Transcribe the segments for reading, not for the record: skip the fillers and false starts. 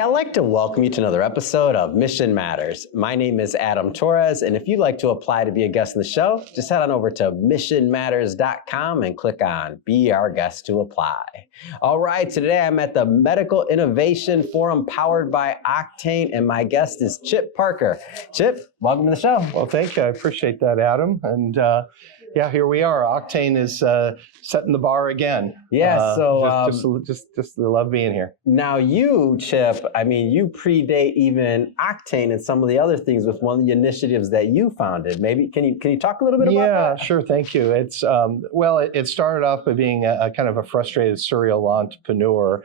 I'd like to welcome you to another episode of Mission Matters. My name is Adam Torres, and if you'd like to apply to be a guest in the show, just head on over to missionmatters.com and click on Be Our Guest to apply. All right, today I'm at the Medical Innovation Forum powered by Octane, and my guest is Chip Parker. Chip, welcome to the show. Well, thank you. I appreciate that, Adam. And yeah, here we are. Octane is setting the bar again. Yeah, just love being here. Now you, Chip, I mean, you predate even Octane and some of the other things with one of the initiatives that you founded. Maybe can you talk a little bit about that? Yeah, sure. Thank you. It's it started off by being a kind of a frustrated serial entrepreneur.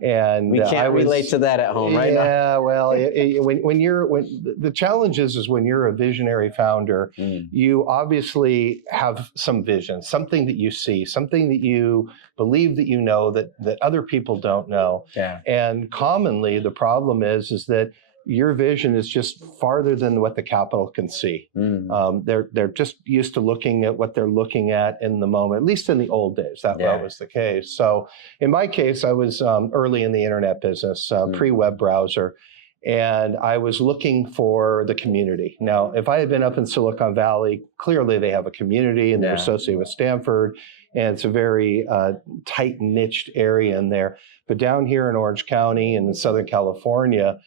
And we can't relate to that at home, right? Yeah, well, when the challenge is when you're a visionary founder, you obviously have some vision, something that you see, something that you believe that you know that other people don't know. Yeah. And commonly the problem is that your vision is just farther than what the capital can see. They're just used to looking at what they're looking at in the moment, at least in the old days, that was the case. So in my case, I was early in the internet business, pre-web browser, and I was looking for the community. Now, if I had been up in Silicon Valley, clearly they have a community and they're associated with Stanford, and it's a very tight niched area in there. But down here in Orange County and in Southern California,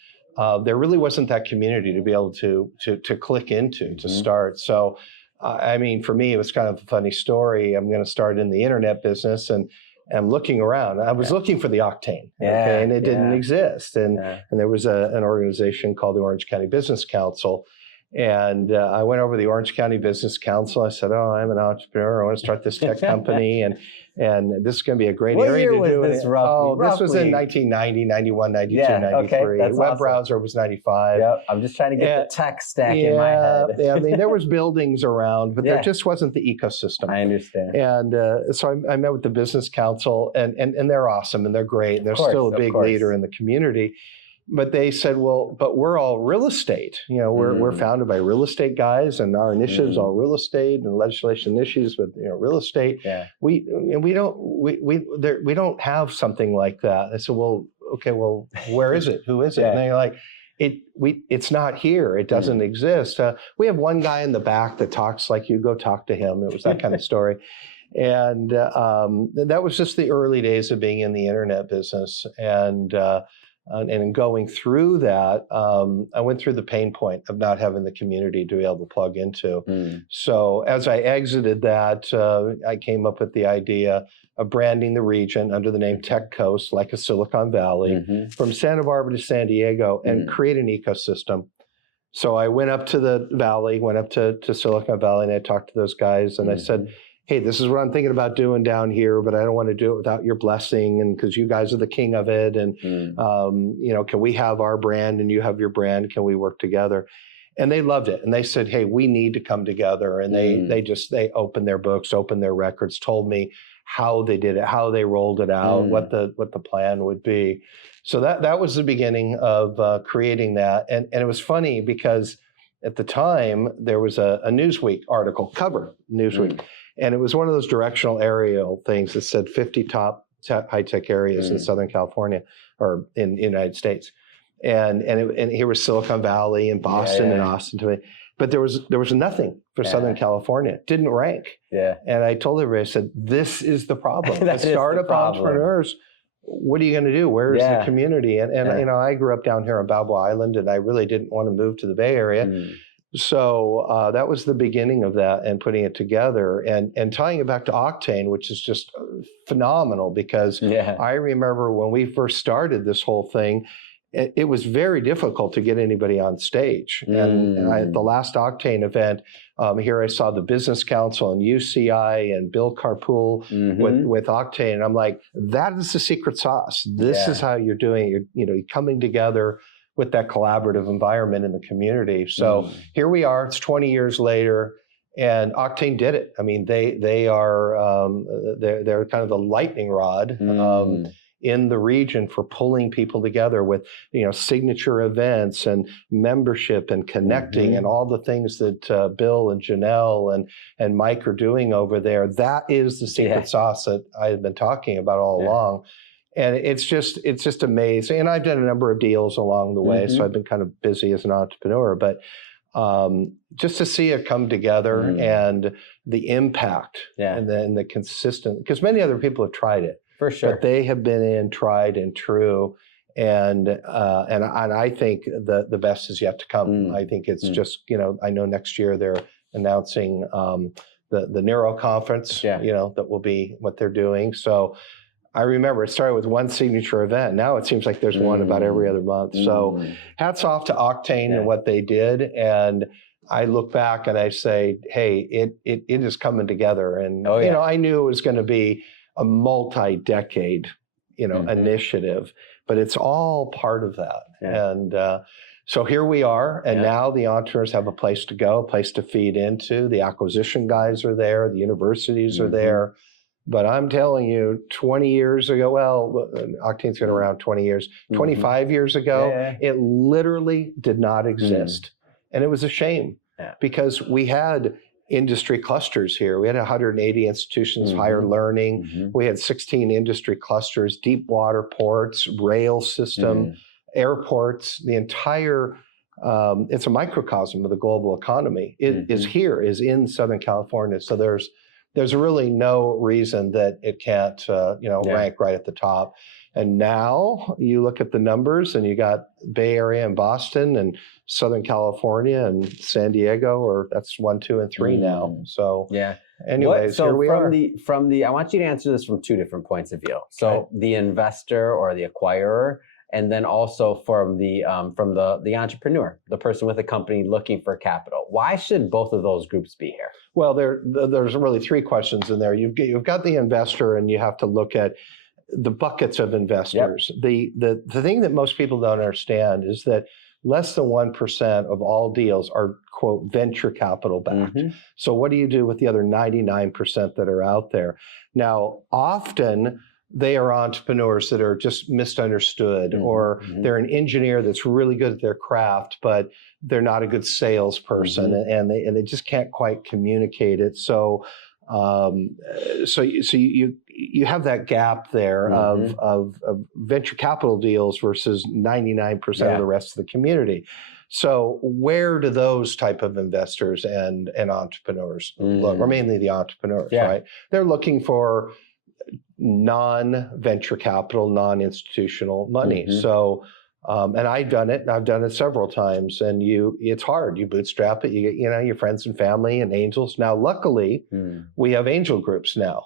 there really wasn't that community to be able to click into to start. So, I mean, for me, it was kind of a funny story. I'm going to start in the internet business, and I'm looking around. I was looking for the Octane, and it didn't exist. And there was an organization called the Orange County Business Council. And I went over to the Orange County Business Council. I said, "Oh, I'm an entrepreneur. I want to start this tech company, and this is going to be a great area to do it." This was in 1990, 91, 92, 93. Okay, Web browser was 95. Yep. I'm just trying to get the tech stack in my head. Yeah, I mean, there was buildings around, but there just wasn't the ecosystem. I understand. And so I met with the Business Council, and they're awesome, and they're great, and they're still a big leader in the community. But they said, well, but we're all real estate. You know, we're founded by real estate guys, and our initiatives are real estate and legislation issues with real estate. Yeah. We don't have something like that. I said, well, okay, well, where is it? Who is it? And they're like, it's not here. It doesn't exist. We have one guy in the back that talks like you. Go talk to him. It was that kind of story. And that was just the early days of being in the internet business. And in going through that, I went through the pain point of not having the community to be able to plug into. So as I exited that, I came up with the idea of branding the region under the name Tech Coast, like a Silicon Valley, from Santa Barbara to San Diego, and create an ecosystem. So I went up to the valley, went up to Silicon Valley, and I talked to those guys, and I said, hey, this is what I'm thinking about doing down here, but I don't want to do it without your blessing, and because you guys are the king of it, and can we have our brand and you have your brand? Can we work together? And they loved it, and they said, hey, we need to come together. And they opened their books, opened their records, told me how they did it, how they rolled it out, what the plan would be. So that was the beginning of creating that, and it was funny because at the time there was a Newsweek article cover, Newsweek. And it was one of those directional aerial things that said 50 top high-tech areas in Southern California or in the United States. And here was Silicon Valley and Boston and Austin to me. But there was nothing for Southern California. It didn't rank. Yeah. And I told everybody, I said, this is the problem. As startup entrepreneurs, what are you going to do? Where's the community? And I grew up down here on Balboa Island, and I really didn't want to move to the Bay Area. So that was the beginning of that, and putting it together and tying it back to Octane, which is just phenomenal because I remember when we first started this whole thing, it was very difficult to get anybody on stage. And at the last Octane event, here I saw the Business Council and UCI and Bill Carpool with Octane. And I'm like, that is the secret sauce. This is how you're doing it. You're coming together with that collaborative environment in the community. So here we are, it's 20 years later, and Octane did it. I mean, they're kind of the lightning rod in the region for pulling people together with, signature events and membership and connecting and all the things that Bill and Janelle and Mike are doing over there. That is the secret sauce that I had been talking about all along. And it's just amazing. And I've done a number of deals along the way, so I've been kind of busy as an entrepreneur. But just to see it come together and the impact and then the consistent, because many other people have tried it. For sure. But they have been in tried and true. And I think the best is yet to come. I think it's just, I know next year they're announcing the Neuro conference, that will be what they're doing. So I remember it started with one signature event. Now it seems like there's one about every other month. So hats off to Octane and what they did. And I look back and I say, hey, it is coming together. And, I knew it was going to be a multi-decade, initiative, but it's all part of that. And so here we are. And now the entrepreneurs have a place to go, a place to feed into. The acquisition guys are there. The universities are there. But I'm telling you, 20 years ago, well, Octane's been around 20 years, 25 years ago, it literally did not exist. And it was a shame because we had industry clusters here. We had 180 institutions, higher learning. We had 16 industry clusters, deep water ports, rail system, airports, the entire, it's a microcosm of the global economy. It is in Southern California. So there's really no reason that it can't, rank right at the top. And now you look at the numbers and you got Bay Area and Boston and Southern California and San Diego, or that's 1, 2, and 3 now. So anyways, here we are. I want you to answer this from 2 different points of view. So the investor or the acquirer, and then also from the entrepreneur, the person with a company looking for capital. Why should both of those groups be here? Well, there's really 3 questions in there. You've got the investor, and you have to look at the buckets of investors. The thing that most people don't understand is that less than 1% of all deals are, quote, venture capital backed. So what do you do with the other 99% that are out there? Now, often they are entrepreneurs that are just misunderstood, or they're an engineer that's really good at their craft, but they're not a good salesperson, and they just can't quite communicate it. So you have that gap there of venture capital deals versus 99% of the rest of the community. So where do those type of investors and entrepreneurs look, or mainly the entrepreneurs, right? They're looking for non-venture capital, non-institutional money. So, and I've done it, and I've done it several times, and it's hard. You bootstrap it, you get, your friends and family and angels. Now, luckily, we have angel groups now.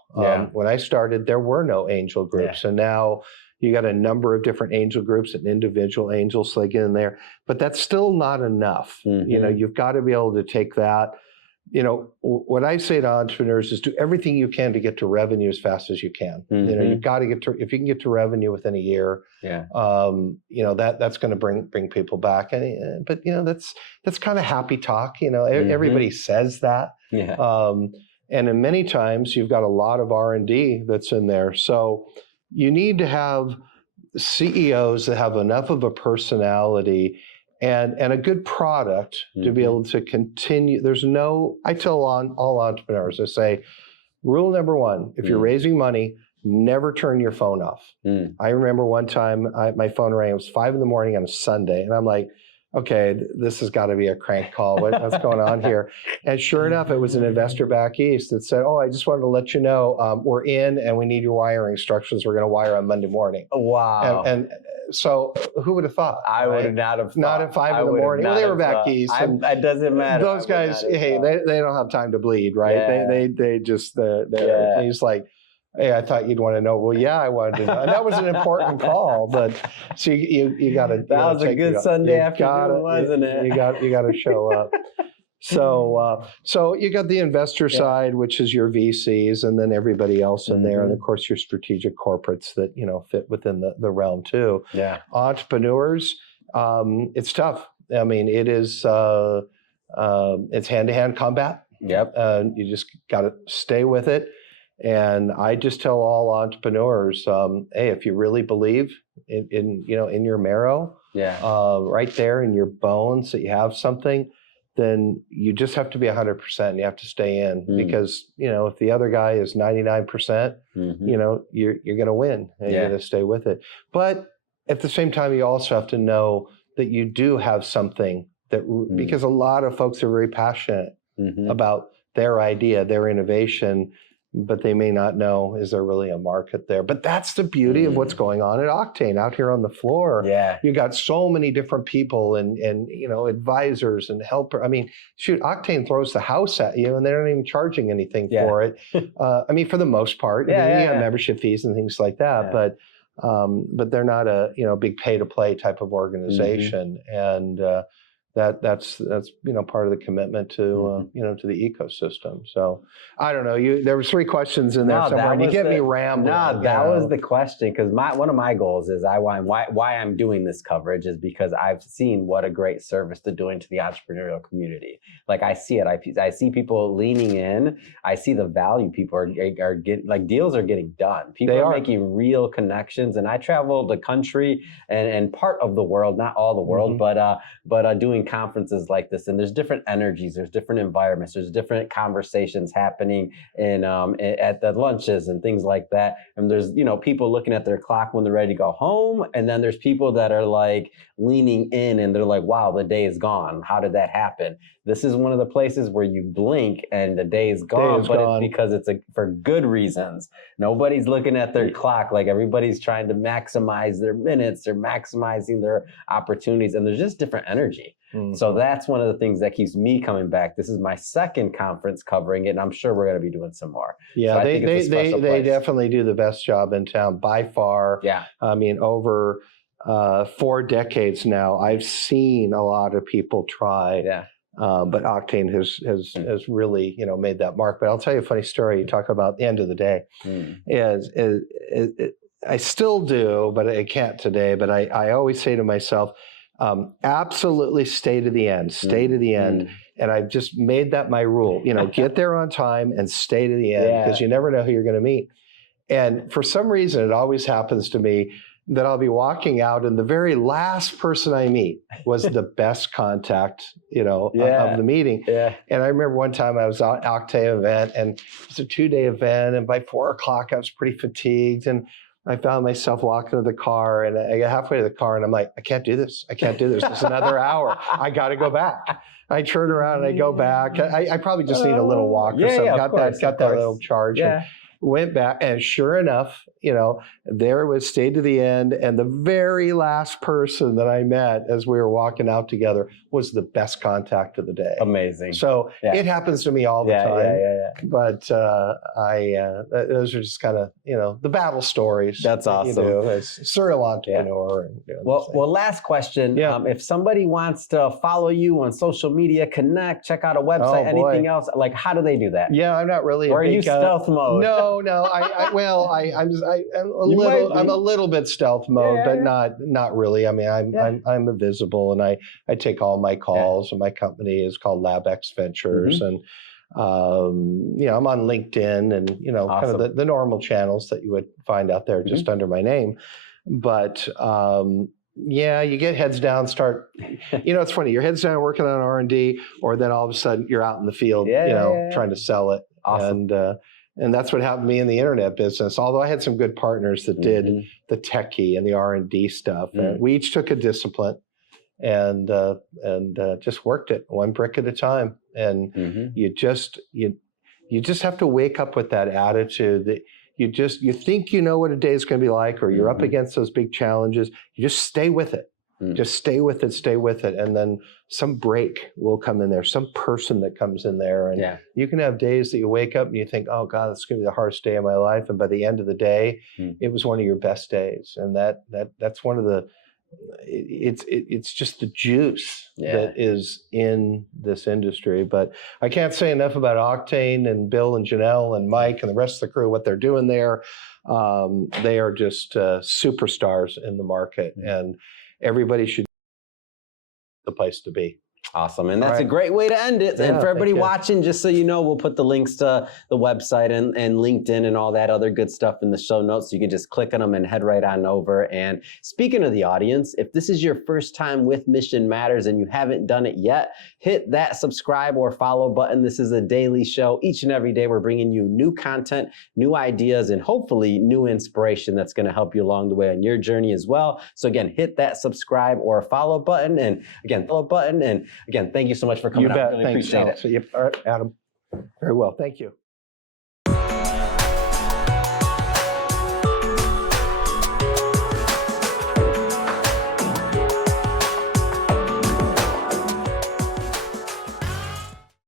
When I started, there were no angel groups, and now you got a number of different angel groups and individual angels, so they get in there, but that's still not enough. You've got to be able to take that. What I say to entrepreneurs is do everything you can to get to revenue as fast as you can. You've got to if you can get to revenue within a year, that's going to bring people back. But that's kind of happy talk. Everybody says that. And in many times you've got a lot of R&D that's in there. So you need to have CEOs that have enough of a personality and a good product to be able to continue. I tell all entrepreneurs, I say, rule number 1, if you're raising money, never turn your phone off. I remember one time my phone rang, it was 5 a.m. on a Sunday, and I'm like, okay, this has got to be a crank call. What's going on here? And sure enough, it was an investor back east that said, oh, I just wanted to let you know, we're in and we need your wiring instructions. We're going to wire on Monday morning. Wow. And so who would have thought? I would have not have thought. Not at 5 a.m. Well, they were back east. It doesn't matter. Those guys, hey, they don't have time to bleed, right? They just, he's like, hey, I thought you'd want to know. Well, yeah, I wanted to know. And that was an important call, but so you got to. That was a good Sunday afternoon, wasn't it? You got to show up. So you got the investor side, which is your VCs, and then everybody else in there, and of course your strategic corporates that fit within the realm too. Entrepreneurs, it's tough. I mean, it is it's hand-to-hand combat. You just got to stay with it. And I just tell all entrepreneurs, hey, if you really believe in your marrow, right there in your bones that you have something, then you just have to be 100% and you have to stay in because, if the other guy is 99%, you're going to win and you're going to stay with it. But at the same time, you also have to know that you do have something that, because a lot of folks are very passionate about their idea, their innovation, but they may not know, is there really a market there? But that's the beauty of what's going on at Octane out here on the floor. Yeah. You got so many different people and advisors and helper. I mean, shoot, Octane throws the house at you and they're not even charging anything for it. I mean, for the most part, you have membership fees and things like that, but they're not a big pay to play type of organization. And that's part of the commitment to to the ecosystem. So I don't know. There was 3 questions in there somewhere, and you get me rambling. No, that was the question, because one of my goals is why I'm doing this coverage is because I've seen what a great service they're doing to the entrepreneurial community. Like I see it. I see people leaning in. I see the value people are getting. Like deals are getting done. People are making real connections. And I travel the country and part of the world, not all the world, but doing conferences like this, and there's different energies, there's different environments, there's different conversations happening at the lunches and things like that. And there's people looking at their clock when they're ready to go home, and then there's people that are like leaning in and they're like, wow, the day is gone. How did that happen? This is one of the places where you blink and the day is gone, it's because it's for good reasons. Nobody's looking at their clock. Like everybody's trying to maximize their minutes, they're maximizing their opportunities, and there's just different energy. So that's one of the things that keeps me coming back. This is my second conference covering it, and I'm sure we're going to be doing some more. Yeah, so they definitely do the best job in town by far. Yeah. I mean, over 4 decades now, I've seen a lot of people try. Yeah. But Octane has really made that mark. But I'll tell you a funny story. You talk about the end of the day. I still do, but I can't today. But I always say to myself, absolutely stay to the end, And I've just made that my rule, get there on time and stay to the end, because you never know who you're going to meet. And for some reason, it always happens to me that I'll be walking out and the very last person I meet was the best contact, of the meeting. Yeah. And I remember one time I was at an Octane event, and it was a 2-day event. And by 4 o'clock, I was pretty fatigued. And I found myself walking to the car, and I got halfway to the car and I'm like, I can't do this. It's another hour. I got to go back. I turn around and I go back. I probably just need a little walk or something. Got that little charge. Yeah. Went back, and sure enough, there it was, stayed to the end. And the very last person that I met as we were walking out together was the best contact of the day. Amazing. So it happens to me all the time. But those are just kind of, the battle stories. That's awesome. As a serial entrepreneur. Well, last question. If somebody wants to follow you on social media, connect, check out a website, anything else, like how do they do that? Yeah, I'm not really. Or are you stealth mode? No. I'm a little bit stealth mode, but not really. I mean, I'm invisible, and I take all my calls. And my company is called LabX Ventures, and I'm on LinkedIn and kind of the normal channels that you would find out there just under my name. But you get heads down, start. It's funny. Your head's down working on R&D, or then all of a sudden you're out in the field, trying to sell it. Awesome. And that's what happened to me in the internet business. Although I had some good partners that did the techie and the R&D stuff, and we each took a discipline and just worked it one brick at a time. And you just have to wake up with that attitude that you think you know what a day is going to be like, or you're up against those big challenges. You just stay with it. Just stay with it. And then some break will come in there, some person that comes in there. And you can have days that you wake up and you think, oh God, it's going to be the hardest day of my life. And by the end of the day, it was one of your best days. And that's one of the, it's just the juice that is in this industry. But I can't say enough about Octane and Bill and Janelle and Mike and the rest of the crew, what they're doing there. They are just superstars in the market, and everybody should the place to be. Awesome. And All that's a right. great way to end it. Yeah, And for everybody thank you. watching, just so you know, we'll put the links to the website and LinkedIn and all that other good stuff in the show notes. So you can just click on them and head right on over. And speaking of the audience, if this is your first time with Mission Matters and you haven't done it yet, hit that subscribe or follow button. This is a daily show. Each and every day, we're bringing you new content, new ideas, and hopefully new inspiration that's going to help you along the way on your journey as well. So again, hit that subscribe or follow button. And again, Again, thank you so much for coming You bet. out. Really Thanks, appreciate it. Alex. All right, Adam. Very well. Thank you.